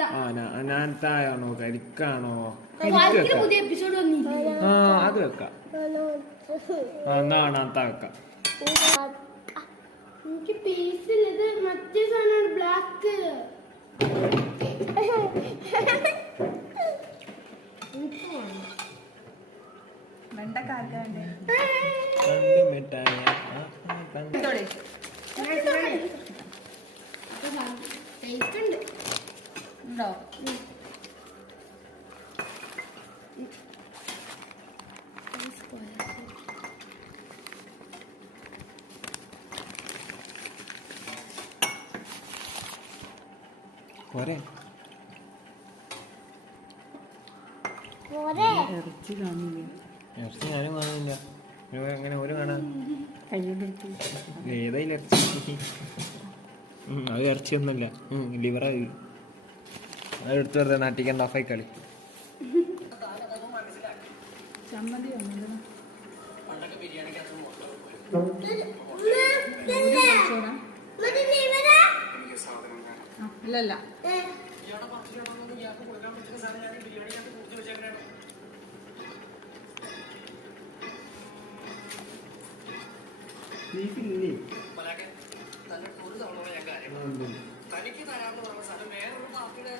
അനാത്താണോ കരിക്കാണോ? ആ അത് വെക്കാം. എന്നാ അനാത്ത വെക്കാം. എനിക്ക് പീസിൽ മറ്റേ സാധനമാണ് ബ്ലാക്ക്. പോരെ ഇറച്ചി കാണില്ല. ഇറച്ചി ഞാനും കാണുന്നില്ല. എങ്ങനെ ഒരു കാണാൻ ഏതായാലും ഇറച്ചി? അത് ഇറച്ചിയൊന്നുമില്ല, ലിവറായി. അതെടുത്ത് വെറുതെ നാട്ടിക്കണ്ട, ഓഫായി കളി. ചമ്മന്തി ഇല്ലല്ല തനിക്ക് തരാമെന്ന് പറഞ്ഞ സാധനം വേറൊരു പാർട്ടിയുടെ